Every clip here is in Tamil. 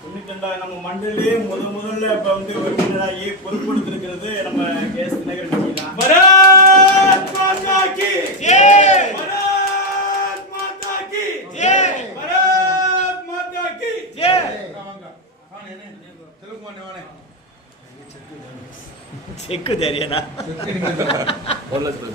தொண்ணூத்தி ரெண்டாவது நம்ம மண்டலே முத முதல்ல இப்ப வந்து உறுப்பினராகி பொறுப்படுத்திருக்கிறது நம்ம கே எஸ் தினகரன் செக்கு தெரியனா ஒன்னு சொல்லு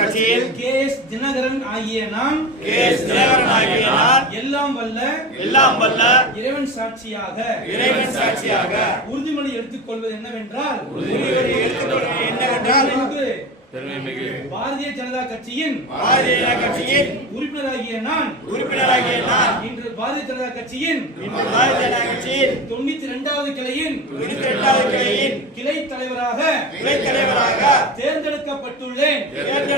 கட்சியில் கே எஸ் தினகரன் ஆகிய நாம் கே எஸ் தினகரன் ஆகிய நான் எல்லாம் வல்ல எல்லாம் வல்ல இறைவன் சாட்சியாக. இறைவன் சாட்சியாக. உறுதிமொழி எடுத்துக்கொள்வது என்னவென்றால் உறுதிமொழி எடுத்துக்கொள்வது என்னவென்றால் பாரதிய ஜனதா கட்சியின் பாரதிய ஜனதா கட்சியின் உறுப்பினராகிய நான் உறுப்பினராகிய நான் இன்று பாரதிய ஜனதா கட்சியின் பாரதிய ஜனதா கட்சியின் தொண்ணூத்தி இரண்டாவது கிளையின் தொண்ணூத்தி இரண்டாவது கிளையின் கிளை தலைவராக துணைத் தலைவராக தேர்ந்தெடுக்கப்பட்டுள்ளேன். அடுத்த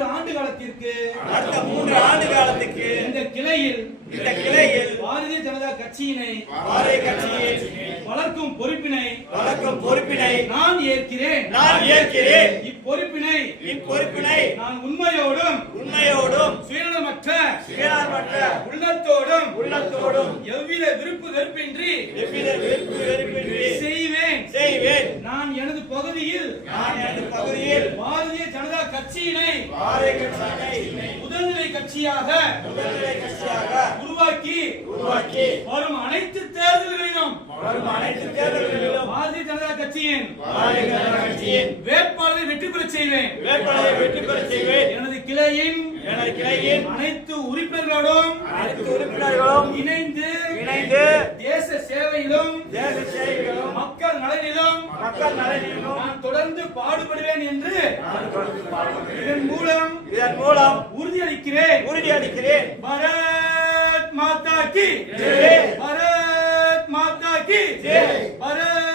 மூன்று ஆண்டு காலத்திற்கு அடுத்த மூன்று ஆண்டு காலத்துக்கு இந்த கிளையில் இந்த கிளையில் பாரதிய ஜனதா கட்சியினை பாரதிய கட்சியின் வளர்க்கும் பொறுப்பினை வழக்கும் பொறுப்பினை நான் ஏற்கிறேன். நான் ஏற்கிறேன். இப்பொறுப்பினை இப்பொறுப்பினை நான் உண்மையோடும் உண்மையோடும் சுயநலமற்ற சுயநலமற்ற உள்ளத்தோடும் உள்ளத்தோடும் எவ்வித விருப்பு வெறுப்பின்றி எவ்வித வெறுப்பு வெறுப்பின்றி செய்வேன். செய்வேன். நான் எனது பகுதியில் நான் எனது பகுதியில் பாரதிய கட்சியினை முதல்நிலை கட்சியாக உருவாக்கி உருவாக்கி வரும் அனைத்து தேர்தல்களிலும் வரும் அனைத்து தேர்தல்களிலும் பாரதிய ஜனதா கட்சியின் பாரதிய ஜனதா கட்சியின் வேட்பாளரை வெற்றி பெறச் செய்வேன். வேட்பாளரை வெற்றி பெற செய்வேன். எனது கிளையின் எனது கிளையின் அனைத்து உறுப்பினர்களோடும் அனைத்து உறுப்பினர்களும் இணைந்து இணைந்து தேச சேவையிலும் மக்கள் நலனிலும் நான் தொடர்ந்து பாடுபடுவேன் என்று இதன் மூலம் இதன் மூலம் உறுதியளிக்கிறேன் உறுதியளிக்கிறேன் பாரத் மாதா கி ஜெய். பாரத் மாதா கி ஜெய். பாரத் மாதா கி ஜெய்.